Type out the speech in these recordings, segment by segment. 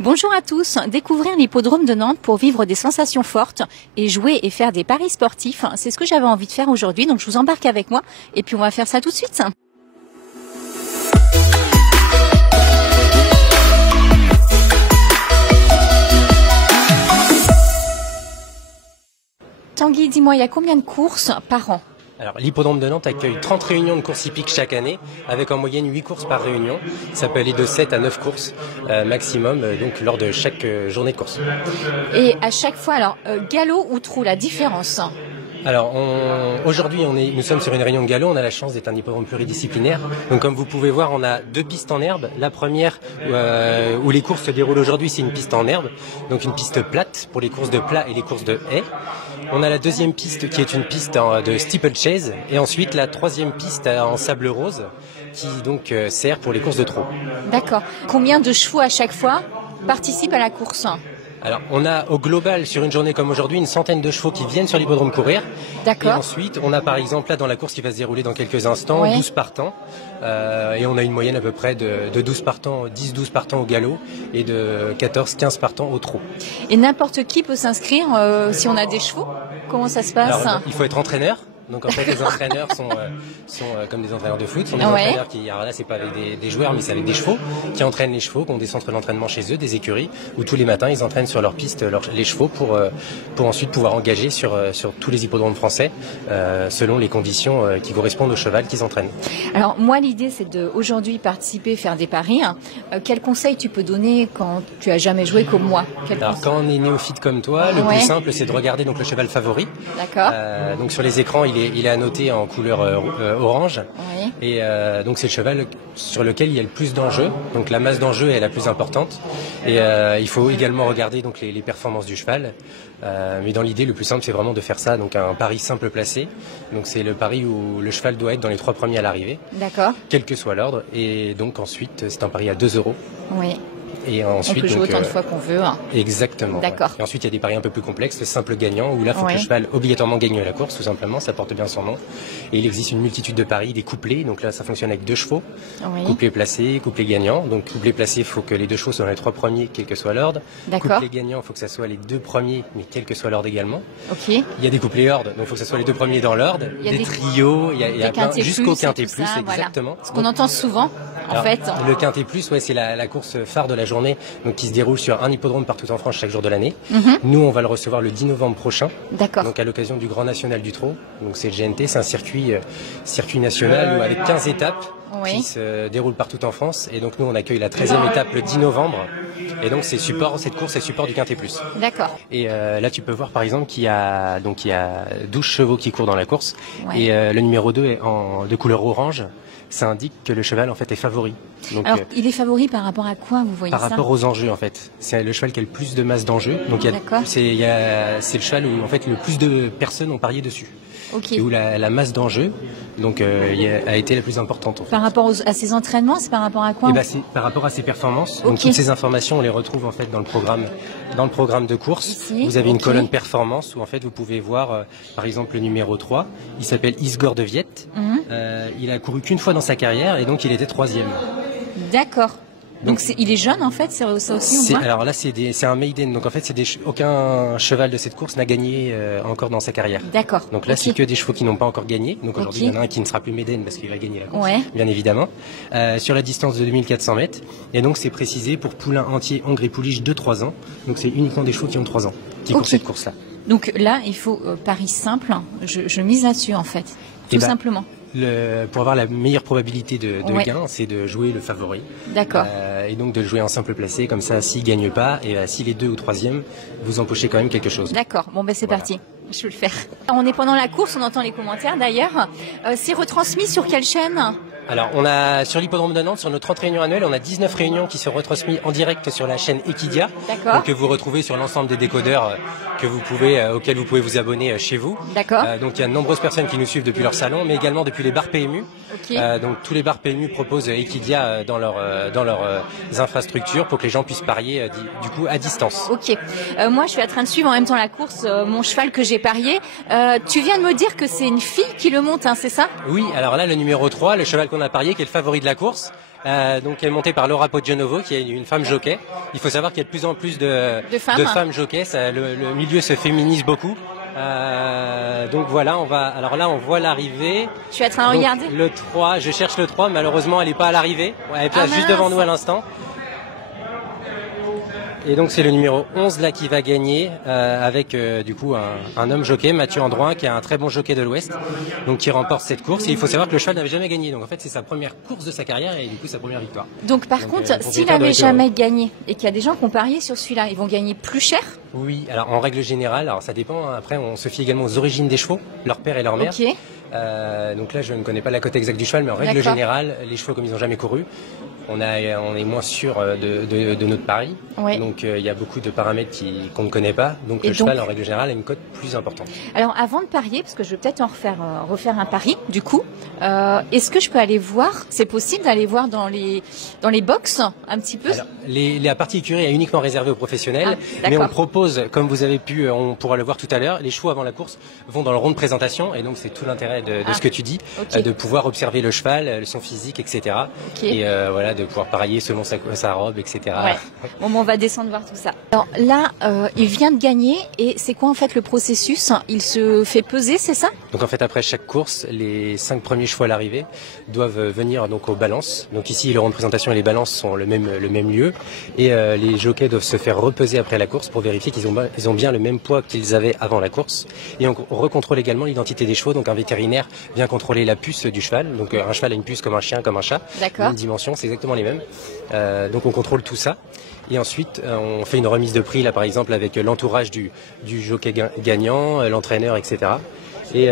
Bonjour à tous, découvrir l'hippodrome de Nantes pour vivre des sensations fortes et jouer et faire des paris sportifs, c'est ce que j'avais envie de faire aujourd'hui, donc je vous embarque avec moi et puis on va faire ça tout de suite. Tanguy, dis-moi, il y a combien de courses par an ? Alors, l'hippodrome de Nantes accueille 30 réunions de courses hippiques chaque année, avec en moyenne 8 courses par réunion. Ça peut aller de 7 à 9 courses maximum, donc lors de chaque journée de course. Et à chaque fois, alors, galop ou trot, la différence ? Alors, aujourd'hui, nous sommes sur une réunion de galop. On a la chance d'être un hippodrome pluridisciplinaire. Donc, comme vous pouvez voir, on a 2 pistes en herbe. La première, où les courses se déroulent aujourd'hui, c'est une piste en herbe. Donc, une piste plate pour les courses de plat et les courses de haies. On a la deuxième piste qui est une piste de steeplechase. Et ensuite, la troisième piste en sable rose qui donc sert pour les courses de trot. D'accord. Combien de chevaux à chaque fois participent à la course ? Alors, on a au global, sur une journée comme aujourd'hui, une centaine de chevaux qui viennent sur l'hippodrome courir. D'accord. Et ensuite, on a par exemple, là, dans la course qui va se dérouler dans quelques instants, ouais. 12 partants. Et on a une moyenne à peu près de 12 partants, 10-12 partants au galop et de 14-15 partants au trot. Et n'importe qui peut s'inscrire si on a des chevaux ? Comment ça se passe ? Alors, il faut être entraîneur. Donc en fait les entraîneurs sont comme des entraîneurs de foot, sont des entraîneurs qui, alors là c'est pas avec des joueurs mais c'est avec des chevaux, qui entraînent les chevaux, qui ont des centres d'entraînement chez eux, des écuries, où tous les matins ils entraînent sur leur piste les chevaux pour ensuite pouvoir engager sur tous les hippodromes français selon les conditions qui correspondent au cheval qu'ils entraînent. Alors moi l'idée c'est de aujourd'hui participer, faire des paris. Quel conseil tu peux donner quand tu as jamais joué comme moi ? Alors quand on est néophyte comme toi, le plus simple c'est de regarder donc le cheval favori. D'accord. Donc sur les écrans il est annoté en couleur orange. Oui. Et donc c'est le cheval sur lequel il y a le plus d'enjeux. Donc la masse d'enjeux est la plus importante. Et il faut également regarder donc les performances du cheval. Mais dans l'idée, le plus simple, c'est vraiment de faire ça. Donc un pari simple placé. Donc c'est le pari où le cheval doit être dans les 3 premiers à l'arrivée. D'accord. Quel que soit l'ordre. Et donc ensuite, c'est un pari à 2 €. Oui. Et ensuite, on peut jouer autant de fois qu'on veut. Exactement. D'accord. Et ensuite, il y a des paris un peu plus complexes, le simple gagnant, où là, il faut que le cheval obligatoirement gagne la course, tout simplement, ça porte bien son nom. Et il existe une multitude de paris, des couplets, donc là, ça fonctionne avec 2 chevaux. Oui. Couplet placé, couplet gagnant. Donc, couplet placé, il faut que les 2 chevaux soient dans les 3 premiers, quel que soit l'ordre. D'accord. Couplet gagnant, il faut que ça soit les 2 premiers, mais quel que soit l'ordre également. Ok. Il y a des couplets ordre, donc il faut que ça soit les 2 premiers dans l'ordre. Des trios, il y a plein, jusqu'au quintet plus, exactement. Voilà. Ce qu'on entend souvent, en fait. Le quintet plus, c'est la course phare de la journée, donc qui se déroule sur un hippodrome partout en France chaque jour de l'année. Nous, on va le recevoir le 10 novembre prochain. D'accord. Donc à l'occasion du Grand National du Trot. Donc c'est le GNT, c'est un circuit national avec 15 étapes qui se déroulent partout en France. Et donc nous, on accueille la 13e étape le 10 novembre. Et donc cette course est support du quintet plus. D'accord. Et là, tu peux voir par exemple qu'il y a 12 chevaux qui courent dans la course. Ouais. Et le numéro 2 est de couleur orange. Ça indique que le cheval en fait est favori. Donc, alors, il est favori par rapport à quoi, vous voyez ça ? Par rapport aux enjeux en fait. C'est le cheval qui a le plus de masse d'enjeux. Donc c'est le cheval où en fait le plus de personnes ont parié dessus. Okay. Et où la masse d'enjeux donc a été la plus importante. En fait. Par rapport à ses entraînements, c'est par rapport à quoi ? C'est par rapport à ses performances. Okay. Donc toutes ces informations, on les retrouve en fait dans le programme de course. Ici, vous avez une colonne performance où en fait vous pouvez voir par exemple le numéro 3, il s'appelle Isgor de Viette. Il a couru qu'une fois dans sa carrière et donc il était 3e. D'accord. Donc il est jeune en fait, ça aussi on voit. Alors là c'est un maiden, donc en fait aucun cheval de cette course n'a gagné encore dans sa carrière. D'accord. Donc là c'est que des chevaux qui n'ont pas encore gagné. Donc aujourd'hui il y en a un qui ne sera plus maiden parce qu'il va gagner la course, bien évidemment, sur la distance de 2400 mètres. Et donc c'est précisé pour poulain entier Hongrie pouliche de 3 ans. Donc c'est uniquement des chevaux qui ont 3 ans qui courent cette course là. Donc là il faut pari simple, je mise là-dessus en fait, tout simplement. Pour avoir la meilleure probabilité de gain, c'est de jouer le favori. D'accord. Et donc de le jouer en simple placé, comme ça, s'il gagne pas, et s'il est 2 ou 3e, vous empochez quand même quelque chose. D'accord. Bon, c'est parti. Je vais le faire. On est pendant la course, on entend les commentaires d'ailleurs. C'est retransmis sur quelle chaîne ? Alors, on a sur l'hippodrome de Nantes, sur nos 30 réunions annuelles, on a 19 réunions qui sont retransmises en direct sur la chaîne Equidia, donc que vous retrouvez sur l'ensemble des décodeurs auxquels vous pouvez vous abonner chez vous. D'accord. Donc il y a de nombreuses personnes qui nous suivent depuis leur salon, mais également depuis les bars PMU. Okay. Donc tous les bars PMU proposent Equidia dans leurs infrastructures pour que les gens puissent parier du coup à distance. Ok. Moi, je suis en train de suivre en même temps la course, mon cheval que j'ai parié. Tu viens de me dire que c'est une fille qui le monte, hein, c'est ça ? Oui. Alors là, le numéro 3, le cheval qu'on a parié, qui est le favori de la course, donc elle est montée par Laura Poggionovo, qui est une femme jockey. Il faut savoir qu'il y a de plus en plus de femmes jockeys. Le milieu se féminise beaucoup. Donc voilà, alors là on voit l'arrivée. Tu es en train de regarder le 3, je cherche le 3, malheureusement elle n'est pas à l'arrivée. Elle est juste devant nous à l'instant. Et donc c'est le numéro 11 là qui va gagner avec du coup un homme jockey, Mathieu Androuin, qui est un très bon jockey de l'Ouest, donc qui remporte cette course. Et il faut savoir que le cheval n'avait jamais gagné, donc en fait c'est sa première course de sa carrière et du coup sa première victoire. Donc par contre, s'il n'avait jamais gagné et qu'il y a des gens qui ont parié sur celui-là, ils vont gagner plus cher? Oui, alors en règle générale, alors ça dépend, après on se fie également aux origines des chevaux, leur père et leur mère. Okay. Donc là je ne connais pas la cote exacte du cheval, mais en règle générale, les chevaux comme ils n'ont jamais couru, on est moins sûr de notre pari. Ouais. Donc il y a beaucoup de paramètres qu'on ne connaît pas. Donc le cheval en règle générale a une cote plus importante. Alors avant de parier, parce que je vais peut-être en refaire un pari du coup, est-ce que je peux aller voir, c'est possible d'aller voir dans les box un petit peu? Alors, la partie écurie est uniquement réservée aux professionnels, mais on propose, comme vous avez pu, on pourra le voir tout à l'heure, les chevaux avant la course vont dans le rond de présentation, et donc c'est tout l'intérêt de ce que tu dis, de pouvoir observer le cheval, son physique, etc. Et voilà, de pouvoir parier selon sa robe, etc. Ouais. Bon, on va descendre voir tout ça. Alors là, il vient de gagner, et c'est quoi en fait le processus? Il se fait peser, c'est ça? Donc en fait, après chaque course, les 5 premiers chevaux à l'arrivée doivent venir donc aux balances. Donc ici, le rond de présentation et les balances sont le même lieu, et les jockeys doivent se faire repeser après la course pour vérifier qu'ils ont bien le même poids qu'ils avaient avant la course. Et on recontrôle également l'identité des chevaux. Donc un vétérinaire vient contrôler la puce du cheval. Donc un cheval a une puce comme un chien, comme un chat. Même dimension, c'est exactement les mêmes. Donc on contrôle tout ça. Et ensuite, on fait une remise de prix, là par exemple, avec l'entourage du jockey gagnant, l'entraîneur, etc. Et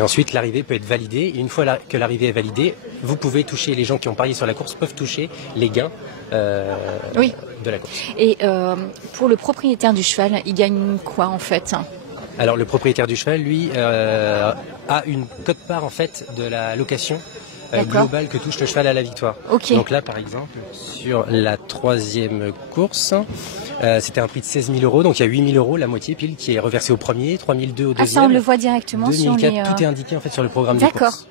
ensuite, l'arrivée peut être validée. Et une fois que l'arrivée est validée, vous pouvez toucher, les gens qui ont parié sur la course peuvent toucher les gains de la course. Et pour le propriétaire du cheval, il gagne quoi en fait? Alors le propriétaire du cheval, lui, a une quote-part en fait de la location globale que touche le cheval à la victoire. Donc là, par exemple, sur la 3e course, c'était un prix de 16 000 €, donc il y a 8 000 €, la moitié pile, qui est reversée au premier, 3 200 au deuxième. Ah, ça on le voit directement 2004, sur les... Tout est indiqué en fait sur le programme des courses.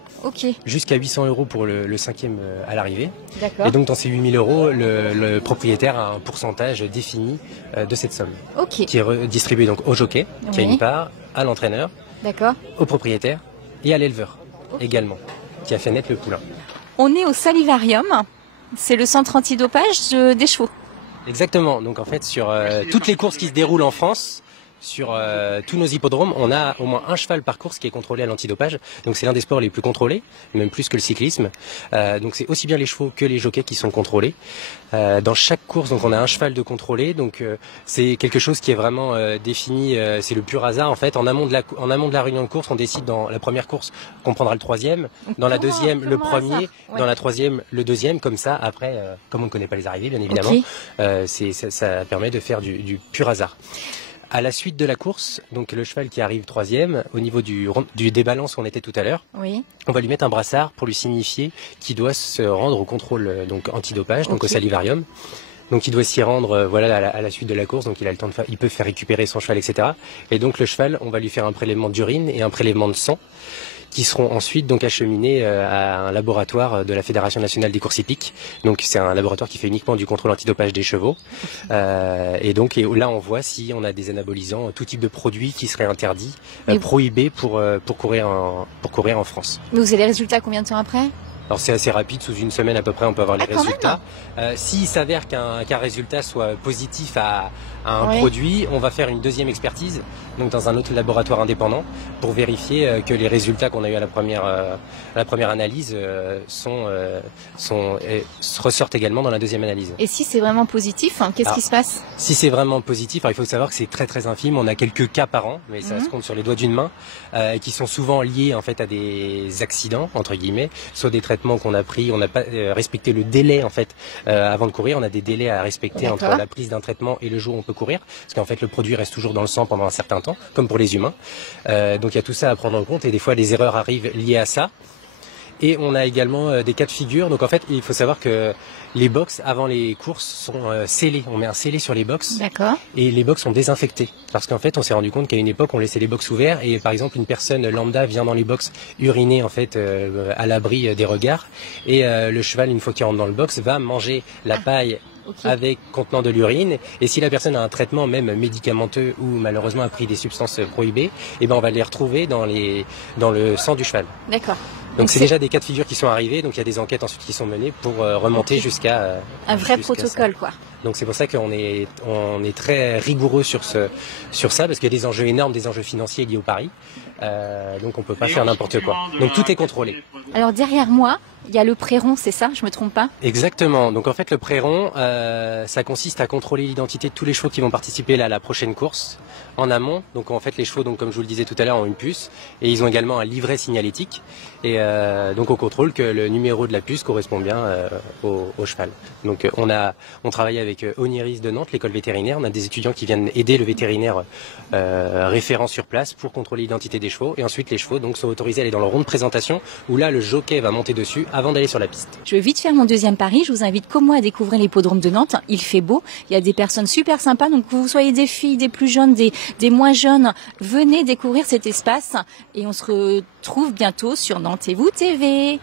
Jusqu'à 800 € pour le 5e à l'arrivée. Et donc dans ces 8 000 €, le propriétaire a un pourcentage défini de cette somme, qui est distribué donc au jockey, qui a une part, à l'entraîneur, au propriétaire et à l'éleveur également, qui a fait naître le poulain. On est au Salivarium, c'est le centre antidopage des chevaux. Exactement, donc en fait sur toutes les courses qui se déroulent en France, sur tous nos hippodromes, on a au moins un cheval par course qui est contrôlé à l'antidopage. Donc c'est l'un des sports les plus contrôlés, même plus que le cyclisme. Donc c'est aussi bien les chevaux que les jockeys qui sont contrôlés. Dans chaque course, donc on a un cheval de contrôlé. Donc c'est quelque chose qui est vraiment défini. C'est le pur hasard en fait. En amont de la réunion de course, on décide dans la première course qu'on prendra le 3e, dans la 2e le premier, dans la 3e le 2e. Comme ça, après, comme on ne connaît pas les arrivées, bien évidemment, ça permet de faire du pur hasard. À la suite de la course, donc le cheval qui arrive 3e, au niveau du débalance où on était tout à l'heure, on va lui mettre un brassard pour lui signifier qu'il doit se rendre au contrôle donc antidopage, donc au Salivarium. Donc il doit s'y rendre à la suite de la course, donc il a le temps il peut faire récupérer son cheval, etc. Et donc le cheval, on va lui faire un prélèvement d'urine et un prélèvement de sang, qui seront ensuite donc acheminés à un laboratoire de la Fédération nationale des courses hippiques. Donc c'est un laboratoire qui fait uniquement du contrôle antidopage des chevaux. Et là on voit si on a des anabolisants, tout type de produits qui seraient interdits, prohibés pour courir en France. Mais vous avez les résultats combien de temps après? Alors c'est assez rapide, sous une semaine à peu près on peut avoir les résultats. S'il s'avère qu'un résultat soit positif à un produit, on va faire une 2e expertise, donc dans un autre laboratoire indépendant, pour vérifier que les résultats qu'on a eu à la première analyse ressortent également dans la 2e analyse. Et si c'est vraiment positif, qu'est-ce qui se passe? Si c'est vraiment positif, il faut savoir que c'est très très infime, on a quelques cas par an, mais ça se compte sur les doigts d'une main, qui sont souvent liés en fait à des accidents, entre guillemets, soit des traitements qu'on a pris, on n'a pas respecté le délai en fait avant de courir, on a des délais à respecter entre la prise d'un traitement et le jour où on peut courir, parce qu'en fait le produit reste toujours dans le sang pendant un certain temps, comme pour les humains. Donc il y a tout ça à prendre en compte et des fois les erreurs arrivent liées à ça. Et on a également des cas de figure. Donc en fait, il faut savoir que les box avant les courses sont scellées. On met un scellé sur les box. D'accord. Et les box sont désinfectés. Parce qu'en fait, on s'est rendu compte qu'à une époque, on laissait les box ouverts. Et par exemple, une personne lambda vient dans les box uriner en fait à l'abri des regards. Et le cheval, une fois qu'il rentre dans le box, va manger la paille avec contenant de l'urine. Et si la personne a un traitement même médicamenteux ou malheureusement a pris des substances prohibées, eh ben on va les retrouver dans le sang du cheval. D'accord. Donc c'est déjà des cas de figure qui sont arrivés, donc il y a des enquêtes ensuite qui sont menées pour remonter jusqu'à un vrai protocole, quoi. Donc c'est pour ça qu'on est très rigoureux sur ça, parce qu'il y a des enjeux énormes, des enjeux financiers liés au pari. Donc on peut pas faire n'importe quoi. Donc tout est contrôlé. Alors derrière moi, il y a le prairon, c'est ça? Je me trompe pas? Exactement. Donc en fait le prairon, ça consiste à contrôler l'identité de tous les chevaux qui vont participer à la prochaine course en amont. Donc en fait les chevaux, donc comme je vous le disais tout à l'heure, ont une puce et ils ont également un livret signalétique. Et donc on contrôle que le numéro de la puce correspond bien au cheval. Donc on travaille avec Oniris de Nantes, l'école vétérinaire. On a des étudiants qui viennent aider le vétérinaire référent sur place pour contrôler l'identité des chevaux. Et ensuite les chevaux donc sont autorisés à aller dans leur rond de présentation où là le jockey va monter dessus avant d'aller sur la piste. Je vais vite faire mon deuxième pari. Je vous invite comme moi à découvrir l'hippodrome de Nantes. Il fait beau. Il y a des personnes super sympas. Donc que vous soyez des filles, des plus jeunes, des moins jeunes, venez découvrir cet espace et on se retrouve bientôt sur Nantes et vous TV.